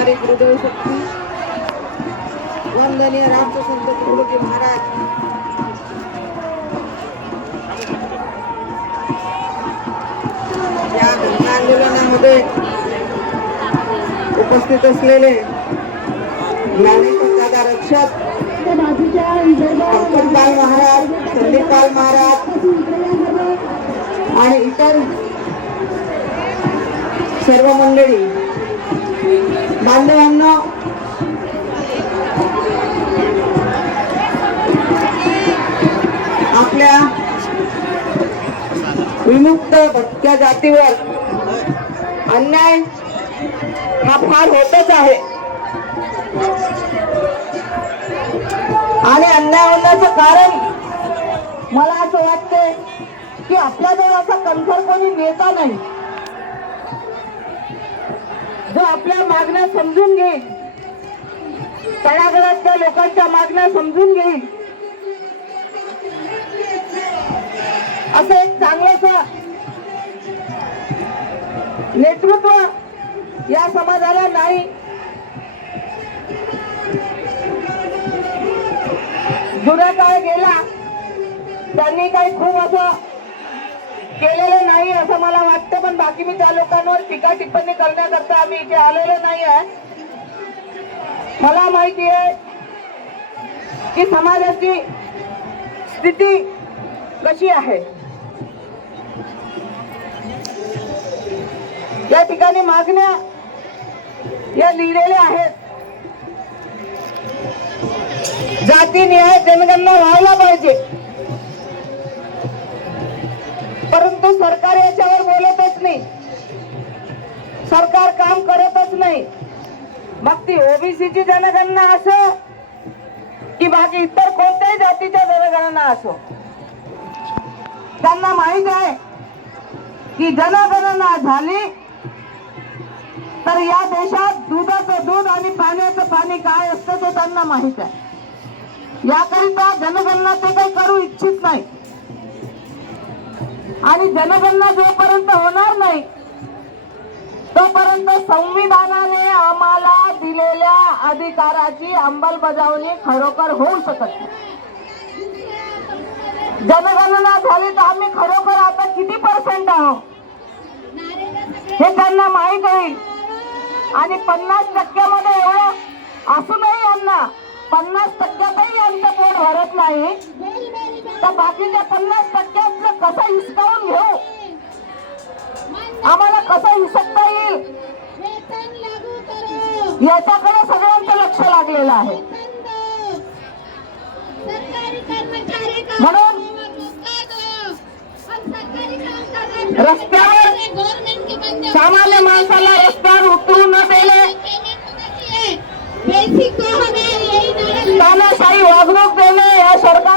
करणारे गुरुदेव शक्ती. वंदनीय राष्ट्रसंत तुकडोजी महाराज. या धर्म आंदोलनामध्ये उपस्थित असलेले ज्ञानेश्वर दादा रक्षक पंकजपाल महाराज संदीपपाल महाराज आणि इतर सर्व मंडळी बांधवांना आपल्या विमुक्त भटक्या जातीवर अन्याय हा फार होतच आहे. आणि अन्याय होण्याचं कारण मला असं वाटते की आपल्याजवळ असा कणखर कोणी नेता नाही. जो आपल्या मागण्या समजून घेईल. तळागाळातल्या लोकांच्या मागण्या समजून घेईल. असं एक चांगलंच नेतृत्व या समाजाला नाही. जुना काळ गेला त्यांनी काही खूप असं केलेलं नाही असं मला वाटतं पण बाकी मी त्या लोकांवर टीका टिप्पणी करण्याकरता आम्ही इथे आलेलो नाही आहे मला माहिती आहे की समाजाची स्थिती कशी आहे. या ठिकाणी मागण्या या लिहिलेल्या आहेत. जाती न्याय जनगणना व्हायला पाहिजे. म्हणून सरकार याच्यावर बोलतच नाही. सरकार काम करतच नाही. मग ती ओबीसीची जनगणना असो की बाकी इतर कोणत्याही जातीच्या जनगणना असो. त्यांना माहीत आहे की जनगणना झाली तर या देशात दुधाचं दूध आणि पाण्याचं पाणी काय असतं ते त्यांना माहीत आहे. याकरिता जनगणना ते काही करू इच्छित नाही आणि जनगणना जोपर्यंत होणार नाही तोपर्यंत संविधानाने आम्हाला दिलेल्या अधिकाराची अंमलबजावणी खरोखर होऊ शकत नाही. जनगणना झाली तर आम्ही खरोखर आता किती पर्सेंट आहोत? हे त्यांना माहीत होईल आणि पन्नास टक्क्यामध्ये एवढं असूनही यांना पन्नास टक्क्यातही यांचं पोट भरत नाही. तर बाकीच्या पन्नास टक्क्यातलं कसं हिसकावून घेऊ? आम्हाला कसं हिसकता येईल? याच्याकडे सगळ्यांचं लक्ष लागलेलं आहे. म्हणून रस्त्यावर सामान्य माणसाला रस्त्यावर उतरू न दिले तानाशाही वागणूक देणे या सरकार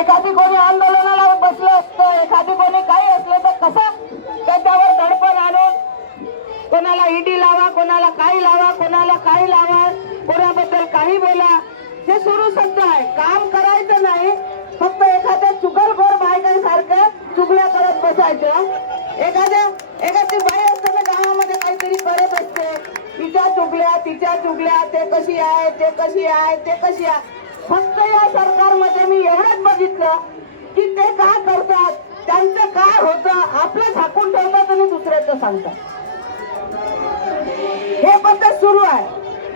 एखादी कोणी आंदोलनाला बसलं असतं एखादी कोणी काही असलं तर कसं त्याच्यावर दडपण आणून कोणाला ईडी लावा कोणाला काही लावा कोणाला काही लावा कोणाबद्दल काही बोला. हे सुरू सध्या आहे. काम करायचं नाही फक्त एखाद्या चुगलखोर बायकांसारखं चुगल्या करत बसायचं. एखाद्या एखादी बाई असते ना गावामध्ये काहीतरी करत असते. तिच्या चुगल्या तिच्या चुगल्या ते कशी आहे ते कशी आहे ते कशी आहे. फक्त या सरकारमध्ये मी एवढंच बघितलं की ते काय करतात त्यांचं काय होतं आपलं झाकून ठेवतात आणि दुसऱ्याचं सांगतात हे पद्धत सुरू आहे.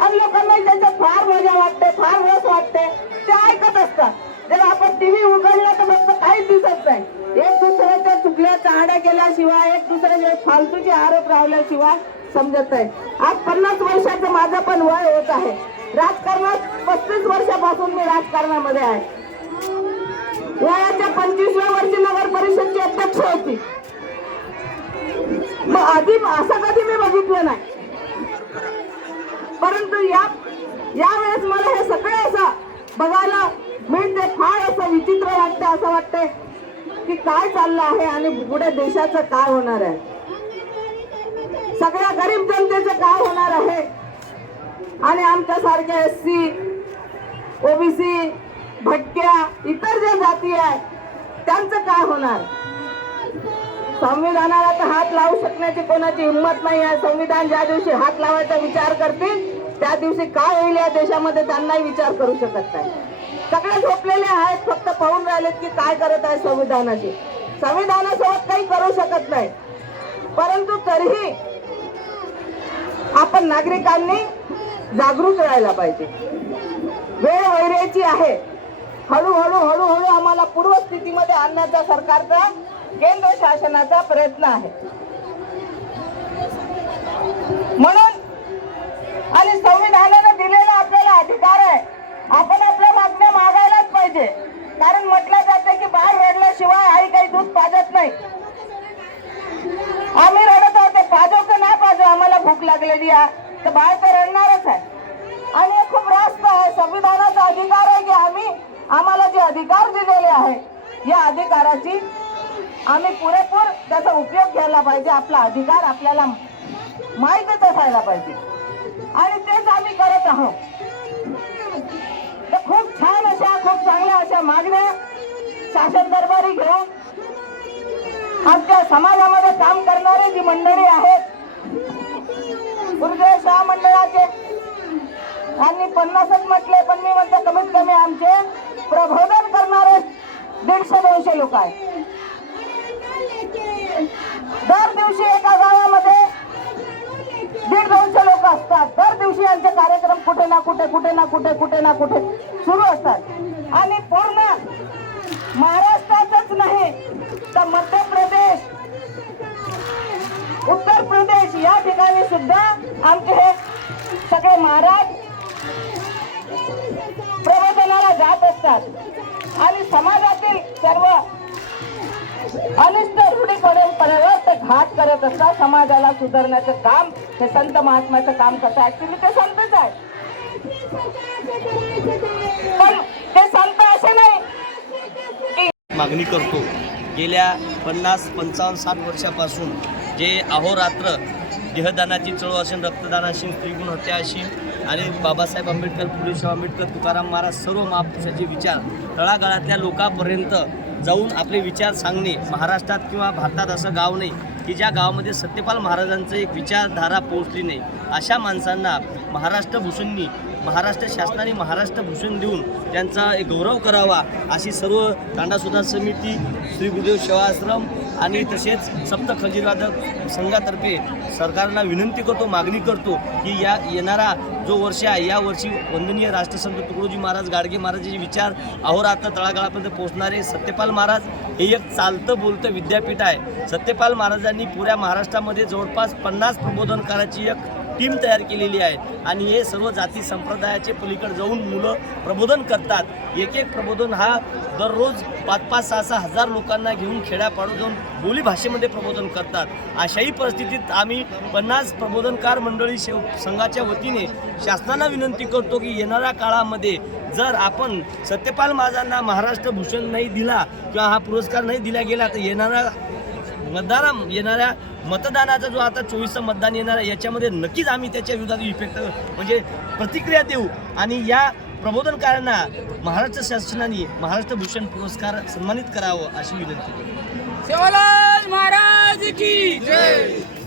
आणि लोकांना त्याच्यात फार मजा वाटते फार रस वाटते. ते ऐकत असतात. जर आपण टीव्ही उघडला तर फक्त काहीच दिसत नाही. एक दुसऱ्याच्या चुकल्या चाहड्या केल्याशिवाय एक दुसऱ्याचे फालतूचे आरोप रावल्याशिवाय समजत आहे आज पन्नास वर्षाचं माझं पण वय होत आहे. राजकारणात पस्तीस वर्षापासून मी राजकारणामध्ये आहे. वयाच्या पंचवीसव्या वर्षी नगर परिषदची अध्यक्ष होती. मग आधी असं कधी मी बघितलं नाही. परंतु या यावेळेस मला हे सगळे असं बघायला मिळते फार असं विचित्र वाटतं असं वाटतंय की काय चाललं आहे आणि पुढे देशाचं काय होणार आहे. सगळ्या गरीब जनतेचं काय होणार आहे? आणि आमच्यासारख्या एस सी ओबीसी भटक्या इतर ज्या जाती आहेत त्यांचं काय होणार? संविधानाला तर हात लावू शकण्याची कोणाची हिंमत नाही आहे. संविधान ज्या दिवशी हात लावायचा विचार करतील त्या दिवशी काय होईल या देशामध्ये त्यांनाही विचार करू शकत नाही. सगळे झोपलेले आहेत फक्त पाहून राहिलेत की काय करत आहे संविधानाची. संविधानासोबत काही करू शकत नाही. परंतु तरीही आपण नागरिकांनी जागरूक राहायला पाहिजे. वेळ वैरायची आहे. हळूहळू हळूहळू आम्हाला पूर्वस्थितीमध्ये आणण्याचा सरकारचा केंद्र शासनाचा प्रयत्न आहे. म्हणून आणि संविधानानं दिलेला आपल्याला अधिकार आहे. आपण आपल्या मागण्या मागायलाच पाहिजे. कारण म्हटलं जाते की बाहेर रडल्याशिवाय आई काही दूध पाजत नाही. आम्ही रडत होते पाजव पाजो नाही पाजो? आम्हाला भूक लागलेली आहे. तर बाहेर तर रडणारच आहे. आणि हे खूप रास्त आहे. संविधानाचा अधिकार आहे की आम्ही आम्हाला जे अधिकार दिलेले आहे या अधिकाराची आम्ही पुरेपूर त्याचा उपयोग घ्यायला पाहिजे. आपला अधिकार आपल्याला माहीतच असायला पाहिजे. आणि तेच आम्ही करत आहोत. तर खूप छान अशा खूप चांगल्या अशा मागण्या शासन दरबारी घेऊन आमच्या समाजामध्ये काम करणारी जी मंडळी आहेत गुरुदेव शाह मंडळाचे आणि पन्नासच म्हटले पण मी म्हणतो कमीत कमी आमचे प्रबोधन करणारे दीडशे दोनशे लोक आहेत. दर दिवशी एका गावामध्ये दीड दोनशे लोक असतात. दर दिवशी यांचे कार्यक्रम कुठे ना कुठे कुठे ना कुठे कुठे ना कुठे सुरू असतात. आणि पूर्ण महाराष्ट्रातच नाही तर मध्य प्रदेश उत्तर प्रदेश या ठिकाणी सुद्धा आमचे हे सगळे महाराज प्रवचनाला जात असतात. आणि समाजातील सर्व अनिष्ट रूढीपणेवर ते घात करत असतात. समाजाला सुधारण्याचं काम हे संत महात्म्याचं काम कसं ऍक्च्युली ते संतच आहे. पण ते संत असे नाही. मागणी करतो. गेल्या पन्नास पंचावन्न साठ वर्षापासून जे अहोरात्र देहदानाची चळवळ असेल रक्तदान असेल स्त्रीगुण हत्या असेल आणि बाबासाहेब आंबेडकर फुलेशाह आंबेडकर तुकाराम महाराज सर्व महापुरुषाचे विचार तळागाळातल्या लोकांपर्यंत जाऊन आपले विचार सांगणे महाराष्ट्रात किंवा भारतात असं गाव नाही की ज्या गावामध्ये सत्यपाल महाराजांचं एक विचारधारा पोहोचली नाही अशा माणसांना महाराष्ट्र भूषणनी महाराष्ट्र शासनाने महाराष्ट्र भूषण देऊन त्यांचा एक गौरव करावा अशी सर्व तांडा सुधार समिती श्री गुरुदेव सेवाश्रम आणि तसेच सप्त खंजीरवादक संघातर्फे सरकारला विनंती करतो मागणी करतो की या येणारा जो वर्ष आहे या वर्षी वंदनीय राष्ट्रसंत तुकडोजी महाराज गाडगे महाराजांचे विचार अहोरात्र तळागाळापर्यंत पोहोचणारे सत्यपाल महाराज हे एक चालतं बोलतं विद्यापीठ आहे. सत्यपाल महाराजांनी पुऱ्या महाराष्ट्रामध्ये जवळपास पन्नास प्रबोधनकाराची एक टीम तयार केलेली आहे. आणि हे सर्व जाती संप्रदायाचे पलीकडे जाऊन मुलं प्रबोधन करतात. एक एक प्रबोधन हा दररोज पाच पाच सहा सहा हजार लोकांना घेऊन खेड्यापाडू जाऊन बोली भाषेमध्ये प्रबोधन करतात. अशाही परिस्थितीत आम्ही पन्नास प्रबोधनकार मंडळी शेव संघाच्या वतीने शासनाला विनंती करतो की येणाऱ्या काळामध्ये जर आपण सत्यपाल महाराजांना महाराष्ट्र भूषण नाही दिला किंवा हा पुरस्कार नाही दिला गेला तर येणारा मतदाना येणाऱ्या मतदानाचा जो आता चोवीसचं मतदान येणार आहे याच्यामध्ये नक्कीच आम्ही त्याच्या विरोधात इफेक्ट म्हणजे प्रतिक्रिया देऊ. आणि या प्रबोधनकारांना महाराष्ट्र शासनाने महाराष्ट्र भूषण पुरस्कार सन्मानित करावं अशी विनंती. महाराज की जय!